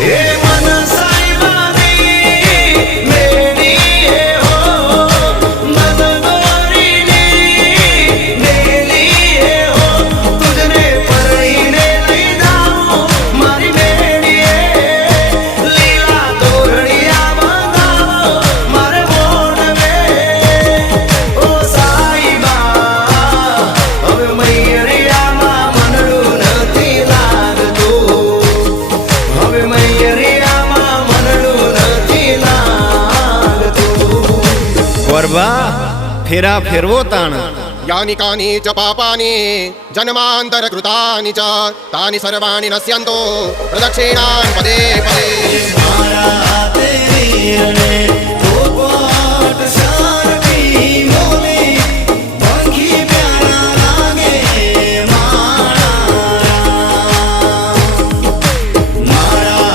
એ મન સાઈબાની મેળી એ હો મન દોરીની મેળી એ હો તુજને પરણીને લઈ જાઉં મારી મેળીએ લીલા દોરડિયા બંધાવો મારે મોઢવે ઓ સાઈબા હવે મૈયરિયામાં મનડું નથી લાગતું હવે મૈયરિયામાં મનડું નથી લાગતું વરબા ફેરા ફેરવો તાણ यानि कानि च पापानि जन्मान्तरकृतानि च तानि सर्वाणि नश्यन्तो प्रदक्षिणान् पदे